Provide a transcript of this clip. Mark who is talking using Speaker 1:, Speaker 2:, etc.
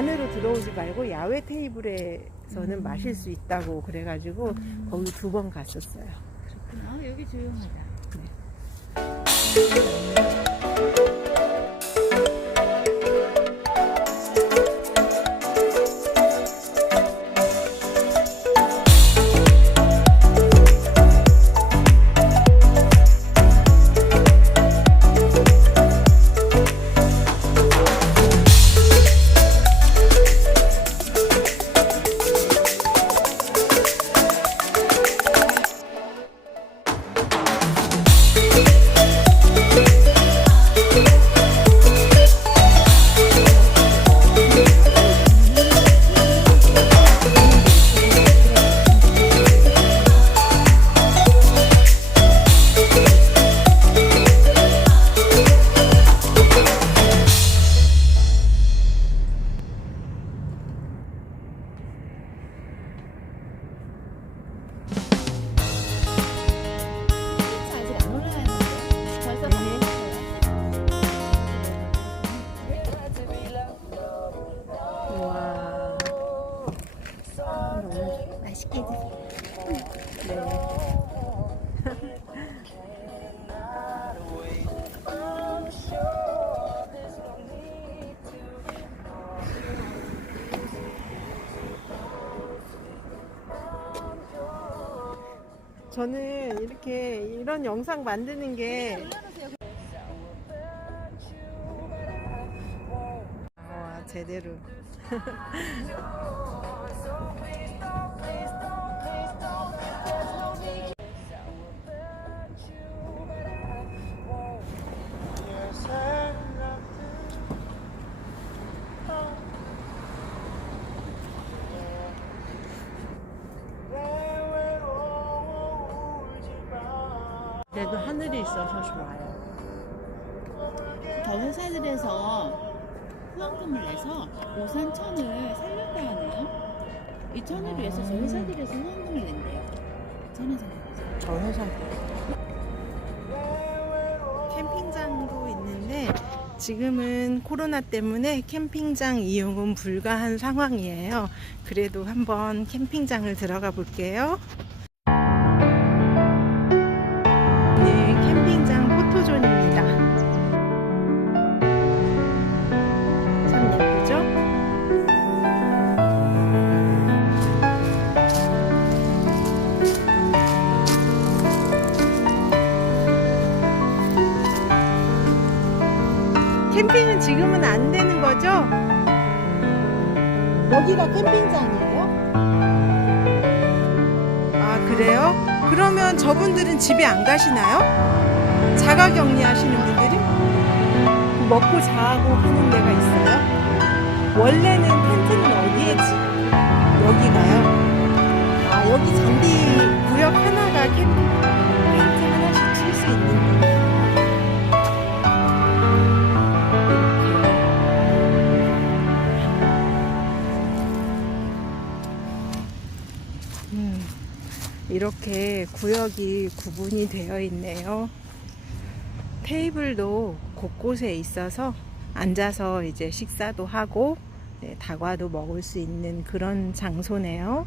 Speaker 1: 안으로 들어오지 말고 야외 테이블에서는 마실 수 있다고 그래가지고 거기 두 번 갔었어요.
Speaker 2: 여기 조용하다. 아 맛있게 드세요.
Speaker 1: 저는 이렇게 이런 영상 만드는 게 제대로. 그래도 하늘이 있어서 좋아요.
Speaker 2: 저 회사들에서 후원금을 내서 오산 천을 살렸다 하네요. 이 천을 위해서 저 회사들에서 후원금을 낸대요. 살려서.
Speaker 1: 저 회사도. 캠핑장도 있는데 지금은 코로나 때문에 캠핑장 이용은 불가한 상황이에요. 그래도 한번 캠핑장을 들어가 볼게요. 캠핑은 지금은 안 되는 거죠?
Speaker 2: 여기가 캠핑장이에요?
Speaker 1: 아, 그래요? 그러면 저분들은 집에 안 가시나요? 자가 격리 하시는 분들이? 먹고 자고 하는 데가 있어요? 원래는 텐트는 어디에 치? 여기가요? 아, 여기 잔디 구역 하나가 캠핑 텐트 하나씩 칠 수 있는 거. 이렇게 구역이 구분이 되어 있네요. 테이블도 곳곳에 있어서 앉아서 이제 식사도 하고 네, 다과도 먹을 수 있는 그런 장소네요.